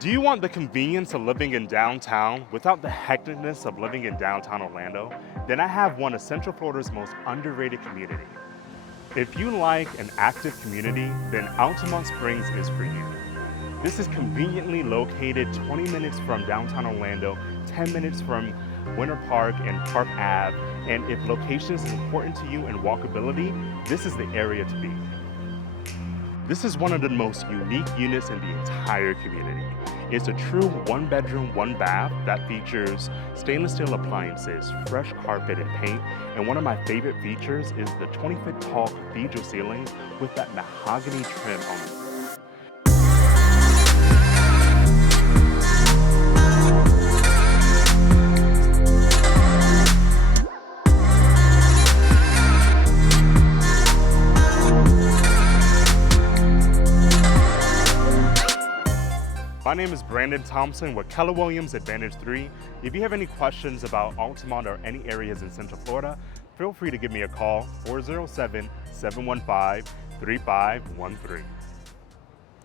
Do you want the convenience of living in downtown without the hecticness of living in downtown Orlando? Then I have one of Central Florida's most underrated community. If you like an active community, then Altamonte Springs is for you. This is conveniently located 20 minutes from downtown Orlando, 10 minutes from Winter Park and Park Ave, and if location is important to you and walkability, this is the area to be. This is one of the most unique units in the entire community. It's a true one-bedroom, one-bath that features stainless steel appliances, fresh carpet and paint, and one of my favorite features is the 20-foot tall cathedral ceiling with that mahogany trim on the roof. My name is Brandon Thompson with Keller Williams Advantage 3. If you have any questions about Altamonte or any areas in Central Florida, feel free to give me a call, 407-715-3513.